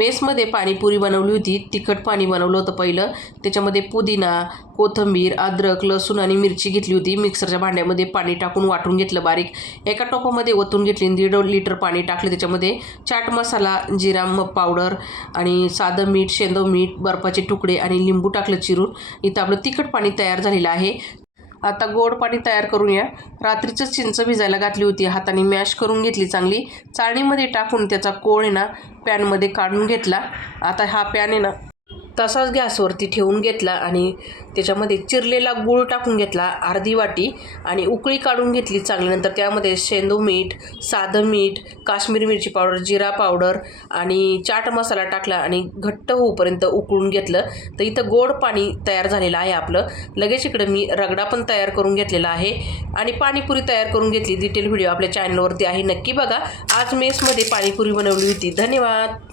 मेसमध्ये पाणीपुरी बनवली होती। तिखट पाणी बनवलं होतं पहिलं। त्याच्यामध्ये पुदिना, कोथिंबीर, अद्रक, लसूण आणि मिरची घेतली होती। मिक्सरच्या भांड्यामध्ये पाणी टाकून वाटून घेतलं बारीक। एका टोपामध्ये ओतून घेतली, 1.5 लिटर पाणी टाकलं। त्याच्यामध्ये चाट मसाला, जिरा पावडर आणि साधं मीठ, शेंदव मीठ, बर्फाचे तुकडे आणि लिंबू टाकलं चिरून। इथं आपलं तिखट पाणी तयार झालेलं आहे। आता गोड पाणी तयार करूया। रात्रीच चिंच भिजायला घातली होती, हाताने मॅश करून घेतली चांगली। चाळणीमध्ये टाकून त्याचा कोळ आहे ना पॅनमध्ये काढून घेतला। आता हा पॅन आहे ना तसाच गॅसवरती ठेवून घेतला आणि त्याच्यामध्ये चिरलेला गूळ टाकून घेतला अर्धी वाटी आणि उकळी काढून घेतली चांगली। नंतर त्यामध्ये शेंदू मीठ, साधं मीठ, काश्मीरी मिरची पावडर, जिरा पावडर आणि चाट मसाला टाकला आणि घट्ट होईपर्यंत उकळून घेतलं। तर इथं गोड पाणी तयार झालेलं आहे आपलं। लगेच इकडं मी रगडा पण तयार करून घेतलेला आहे आणि पाणीपुरी तयार करून घेतली। डिटेल व्हिडिओ आपल्या चॅनलवरती आहे, नक्की बघा। आज मेसमध्ये पाणीपुरी बनवली होती। धन्यवाद।